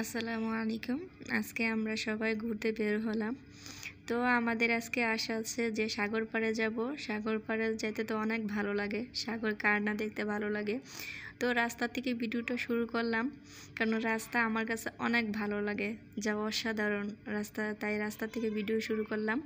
আসসালামু আলাইকুম। আজকে আমরা সবাই ঘুরতে বের হলাম। তো আমাদের আজকে আশা আছে যে সাগর পাড়ে যাব। সাগর পাড়ে যেতে তো অনেক ভালো লাগে। সাগর কার না দেখতে ভালো লাগে। তো রাস্তা থেকে ভিডিওটা শুরু করলাম, কারণ রাস্তা আমার কাছে অনেক ভালো লাগে, যা অসাধারণ রাস্তা, তাই রাস্তা থেকে ভিডিও শুরু করলাম।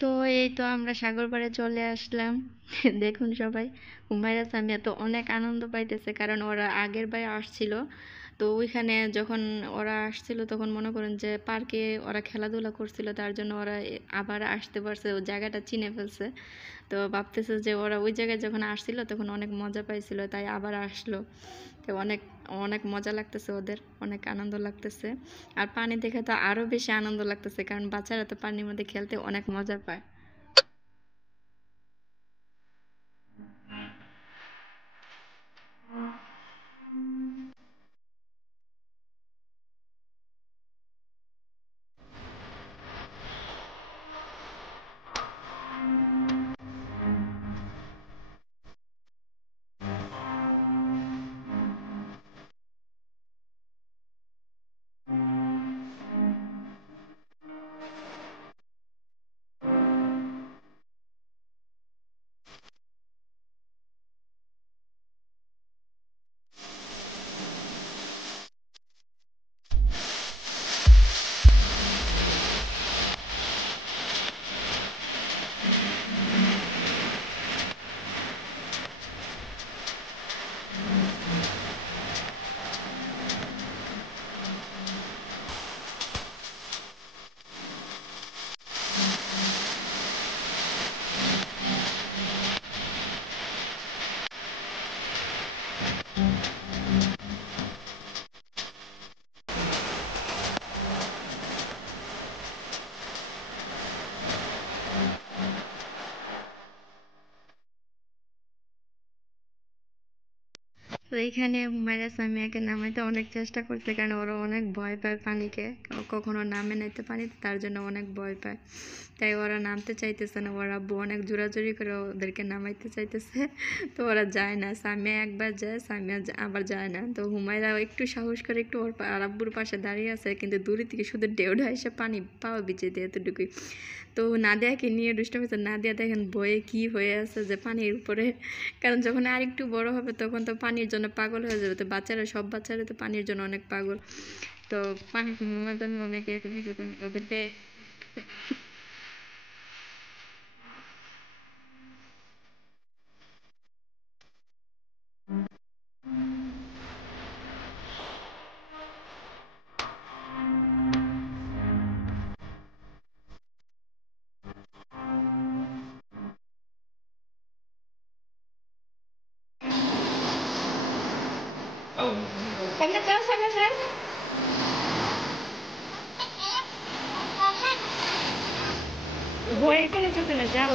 তো এই তো আমরা সাগর পাড়ে চলে আসলাম। দেখুন সবাই, হুমায়রা সামিয়া তো অনেক আনন্দ পাইতেছে, কারণ ওরা আগের বার আসছিল। তো ওইখানে যখন ওরা আসছিল তখন মনে করেন যে পার্কে ওরা খেলাধুলা করছিল, তার জন্য ওরা আবার আসতে পারছে, ও জায়গাটা চিনে ফেলছে। তো ভাবতেছে যে ওরা ওই জায়গায় যখন আসছিল তখন অনেক মজা পাইছিল, তাই আবার আসলো। তো অনেক অনেক মজা লাগতেছে, ওদের অনেক আনন্দ লাগতেছে। আর পানি দেখে তো আরো বেশি আনন্দ লাগতেছে, কারণ বাচ্চারা তো পানির মধ্যে খেলতে অনেক মজা পায়। তো এইখানে হুমায়রা সামিয়াকে নামাইতে অনেক চেষ্টা করছে, কারণ ওরা অনেক ভয় পায় পানিকে, কখনো নামে নাইতে পানিতে, তার জন্য অনেক ভয় পায়। তাই ওরা নামতে চাইতেছে না, ওর আব্বু অনেক জোরাজুরি করে ওদেরকে নামাইতে চাইতেছে। তো ওরা যায় না, সামিয়া একবার যায়, সামিয়া আবার যায় না। তো হুমায়রা একটু সাহস করে একটু ওর আর আব্বুর পাশে দাঁড়িয়ে আছে, কিন্তু দূরে থেকে শুধু ঢেউটা এসে পানি পাওয়া বিচে দিয়ে এতটুকুই। তো নাদিয়াকে নিয়ে দুষ্টামি করছে, নাদিয়া দেখেন বয়ে কি হয়ে আছে যে পানির উপরে, কারণ যখন আরেকটু বড় হবে তখন তো পানির জন্য পাগল হয়ে যাবে। তো বাচ্চারা, সব বাচ্চারা তো পানির জন্য অনেক পাগল। তো পানি অনেকে ওদেরকে কেমনে চাও সামনে স্যার ভয়ে করে চলতে না যাও